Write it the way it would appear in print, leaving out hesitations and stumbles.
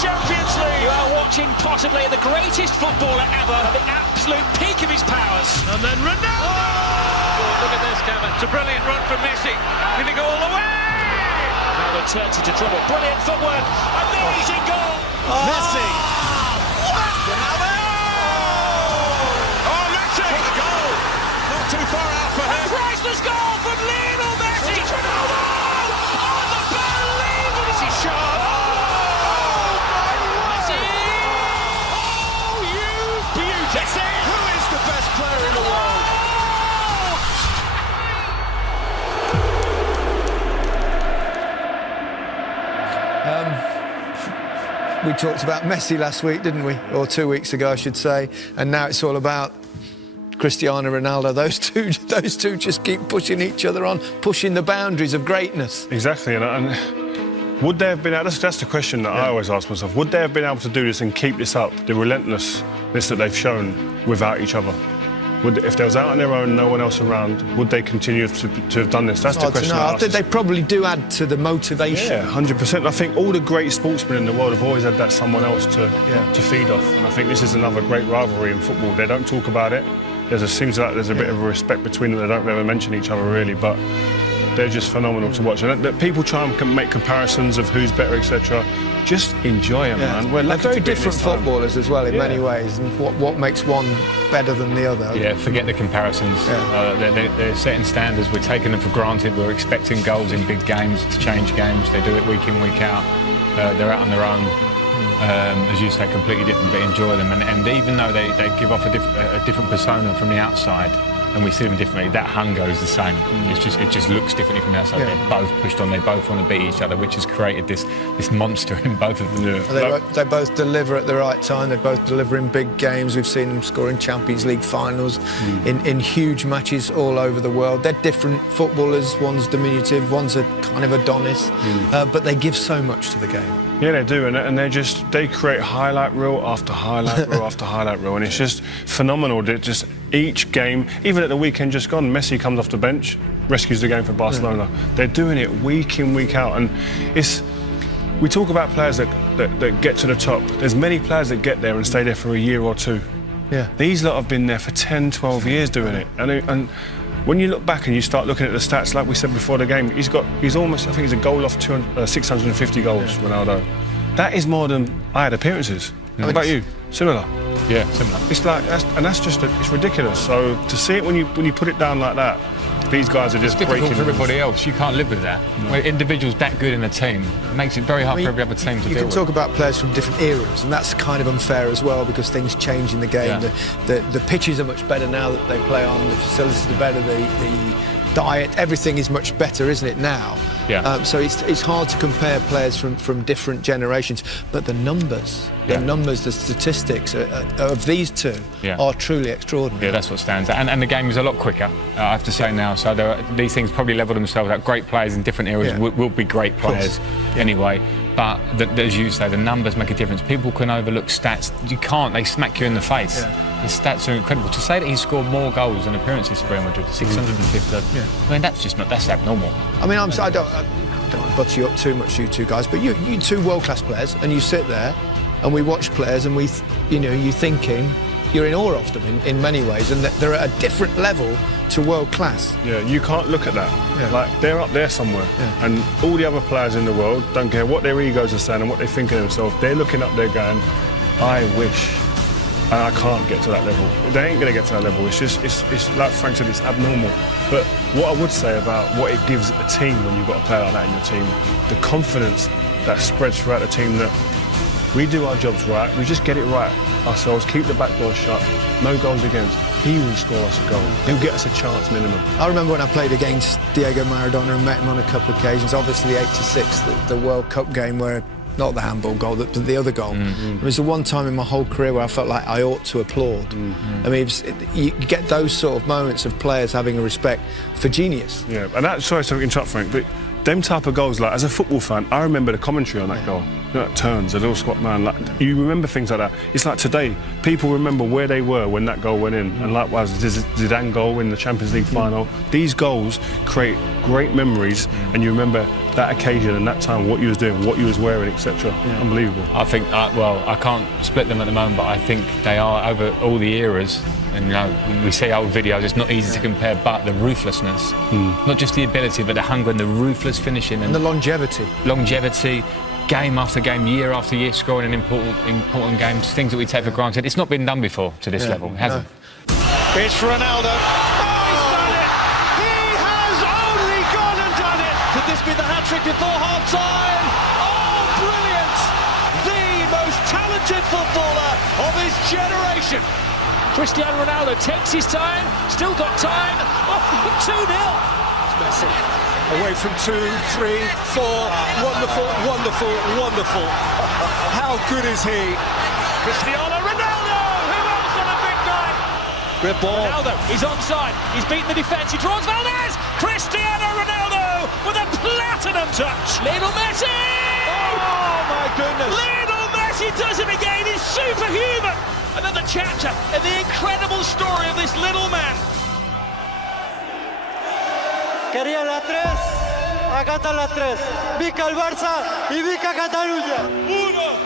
Champions League. You are watching possibly the greatest footballer ever at the absolute peak of his powers. And then Ronaldo! Oh, look at this, Kevin. It's a brilliant run from Messi. Did he go all the way? Now turns into trouble. Brilliant footwork. Amazing goal. Messi. Ronaldo! Oh, Messi! What a goal! Not too far out for him. Priceless goal from Lionel Messi. Ronaldo! Unbelievable! Messi shot. Messi! Oh, you beauty! Messi! Who is the best player in the world? We talked about Messi last week, didn't we? Or 2 weeks ago, I should say. And now it's all about Cristiano Ronaldo. Those two just keep pushing each other on, pushing the boundaries of greatness. Exactly, and would they have been able, that's the question that I always ask myself, would they have been able to do this and keep this up, the relentlessness that they've shown without each other? If they was out on their own, no one else around, would they continue to have done this? That's the question I ask. They probably do add to the motivation. Yeah, 100%. I think all the great sportsmen in the world have always had that someone else to feed off. And I think this is another great rivalry in football. They don't talk about it. Seems like there's a bit of a respect between them. They don't ever mention each other really, but they're just phenomenal to watch. And people try and make comparisons of who's better, etc. Just enjoy them, man. They're very different footballers as well in many ways, and what makes one better than the other? Yeah, forget the comparisons. They're setting standards. We're taking them for granted. We're expecting goals in big games to change games. They do it week in, week out. They're out on their own. As you say, completely different, but enjoy them. And even though they give off a different persona from the outside, and we see them differently, that hunger is the same. It just looks differently from the outside. They're both pushed on, they both want to beat each other, which has created this monster in both of them. They both deliver at the right time, they both deliver in big games. We've seen them score in Champions League finals, in huge matches all over the world. They're different footballers, one's diminutive, one's a kind of Adonis, but they give so much to the game. Yeah, they do, and they create highlight reel after highlight reel after highlight reel, and it's just phenomenal. Just each game, even at the weekend just gone, Messi comes off the bench, rescues the game for Barcelona. They're doing it week in, week out, and we talk about players that get to the top. There's many players that get there and stay there for a year or two. Yeah. These lot have been there for 10, 12 years doing it, and when you look back and you start looking at the stats, like we said before the game, he's almost, I think he's a goal off 650 goals, Ronaldo. That is more than I had appearances. What about you? Similar? Yeah, similar. It's like, it's ridiculous. So to see it when you put it down like that, these guys are just breaking. It's difficult for everybody else. You can't live with that. No. When individuals that good in a team, it makes it very hard for every other team to deal with. You can talk about players from different eras, and that's kind of unfair as well because things change in the game. Yeah. The pitches are much better now that they play on. The facilities are better. The diet, everything is much better, isn't it now? Yeah. So it's hard to compare players from different generations, but the numbers, the statistics of these two are truly extraordinary. Yeah, that's what stands out. And the game is a lot quicker, I have to say now. So these things probably level themselves out. Great players in different eras will be great players anyway. But as you say, the numbers make a difference. People can overlook stats. You can't. They smack you in the face. The stats are incredible. To say that he scored more goals than appearances for Real Madrid, 650. I mean, that's abnormal. I mean, I don't want to butt you up too much, you two guys, but you two world-class players, and you sit there, and we watch players, and you're thinking, you're in awe of them in many ways, and they're at a different level to world class. Yeah, you can't look at that. Like, they're up there somewhere, and all the other players in the world don't care what their egos are saying and what they think of themselves. They're looking up there going, I wish. And I can't get to that level. They ain't going to get to that level. It's like Frank said, it's abnormal. But what I would say about what it gives a team when you've got a player like that in your team, the confidence that spreads throughout the team that we do our jobs right, we just get it right ourselves, keep the back door shut, no goals against. He will score us a goal. He'll get us a chance minimum. I remember when I played against Diego Maradona and met him on a couple of occasions, obviously 86, the World Cup game where not the handball goal, the other goal. It was the one time in my whole career where I felt like I ought to applaud. I mean, you get those sort of moments of players having a respect for genius. Yeah, and that, sorry to interrupt, Frank, but them type of goals, like, as a football fan, I remember the commentary on that goal. You know, that turns, a little squat man, like, you remember things like that. It's like today, people remember where they were when that goal went in, and likewise, the Zidane goal in the Champions League final. These goals create great memories, and you remember that occasion and that time, what you was doing, what you was wearing, etc. Unbelievable. I think, well, I can't split them at the moment, but I think they are over all the eras. And you know, we see old videos, it's not easy to compare, but the ruthlessness, not just the ability, but the hunger and the ruthless finishing. And the longevity. Game after game, year after year, scoring in important games, things that we take for granted. It's not been done before to this level, it hasn't. It's Ronaldo. He's done it! He has only gone and done it! Could this be the hat-trick before half-time? Oh, brilliant! The most talented footballer of his generation. Cristiano Ronaldo takes his time, still got time. Oh, 2-0. Messi away from 2, 3, 4. Wonderful, wonderful, wonderful. How good is he? Cristiano Ronaldo! Who else on a big night? Great ball. Ronaldo, he's onside. He's beaten the defence. He draws Valdez. Cristiano Ronaldo with a platinum touch. Lionel Messi! Oh my goodness! Lionel Messi does it again. He's superhuman. Another chapter in the incredible story of this little man. Quería la 3, acá está la 3. Vica el Barça y Vica Cataluña. 1,